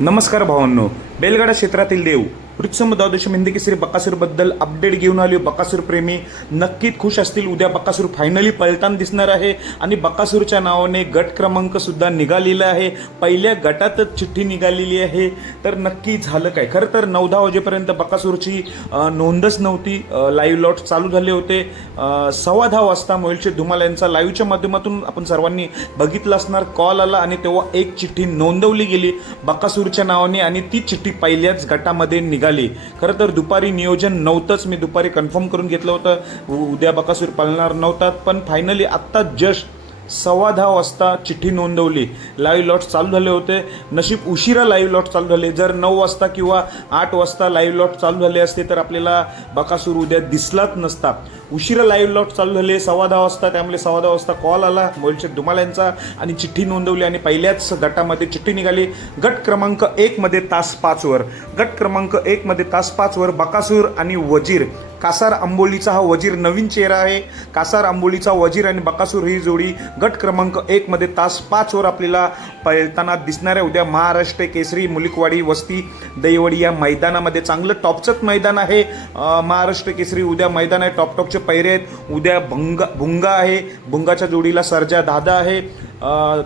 नमस्कार भावांनो, बैलगाडा क्षेत्रातील देव वृत्सम द्वादश हिंदी केसरी बकासूरबद्दल अपडेट घेऊन आलो. बकासूर प्रेमी नक्कीच खुश असतील. उद्या बकासूर फायनली पळताना दिसणार आहे आणि बकासूरच्या नावाने गट क्रमांक सुद्धा निघालेला आहे. पहिल्या गटातच चिठ्ठी निघालेली आहे. तर नक्की झालं काय, खरं तर 9-10 वाजेपर्यंत बकासूरची नोंदच नव्हती. लाईव्ह लॉट चालू झाले होते. 10:15 वाजता मोहिलचे धुमाल यांचा लाईव्हच्या माध्यमातून आपण सर्वांनी बघितलं असणार. कॉल आला आणि तेव्हा एक चिठ्ठी नोंदवली गेली बकासूरच्या नावाने आणि ती चिठ्ठी पहिल्याच गटामध्ये निघाली. खरं तर दुपारी नियोजन नव्हतंच. मी दुपारी कन्फर्म करून घेतलं होतं उद्या बकासूर पळणार नव्हतात, पण फायनली आत्ता जस्ट 10:15 वाजता चिठ्ठी नोंदवली. लाईव्ह लॉट चालू झाले होते. नशीब उशिरा लाईव्ह लॉट चालू झाले. जर 9 वाजता किंवा 8 वाजता लाईव्ह लॉट चालू झाले असते तर आपल्याला बकासूर उद्या दिसलाच नसता. उशिरा लाईव्ह लॉट चालू झाले 10:15 वाजता. त्यामुळे 10:15 वाजता कॉल आला मोहिलचे धुमाल यांचा आणि चिठ्ठी नोंदवली आणि पहिल्याच गटामध्ये चिठ्ठी निघाली. गट क्रमांक 1 मध्ये तास 5 वर गट क्रमांक 1 मध्ये तास 5 वर बकासूर आणि वजीर. कासार आंबोलीचा हा वजीर नवीन चेहरा आहे. कासार आंबोलीचा वजीर आणि बकासूर ही जोडी गट क्रमांक 1 मध्ये तास 5 वर आपल्याला पळताना दिसणार आहे. उद्या महाराष्ट्र केसरी मुलिकवाडी वस्ती दहिवडी या मैदानामध्ये चांगलं टॉपचंच मैदान आहे. महाराष्ट्र केसरी उद्या मैदान आहे. टॉपचे पैरे आहेत. उद्या भुंगा आहे. भुंगाच्या जोडीला सर्जा दादा आहे.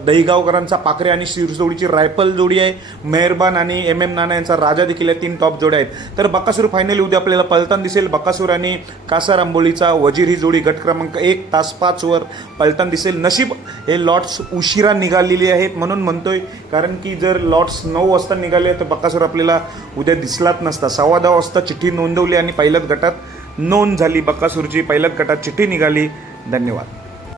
दहीगावकरांचा पाखरे आणि शिरजोडीची रायफल जोडी आहे. मेहरबान आणि MM नाना यांचा राजा देखील आहे. 3 टॉप जोड्या आहेत. तर बकासूर फायनली उद्या आपल्याला पळताना दिसेल. बकासूर आणि कासार आंबोलीचा वजीर ही जोडी गट क्रमांक 1 तास 5 वर पळताना दिसेल. नशीब हे लॉट्स उशिरा निघालेली आहेत म्हणून म्हणतोय, कारण की जर लॉट्स 9 वाजता निघाले तर बकासूर आपल्याला उद्या दिसलाच नसता. 10:15 वाजता चिठ्ठी नोंदवली आणि पहिल्याच गटात नोंद झाली. बकासूरची पहिल्याच गटात चिठ्ठी निघाली. धन्यवाद.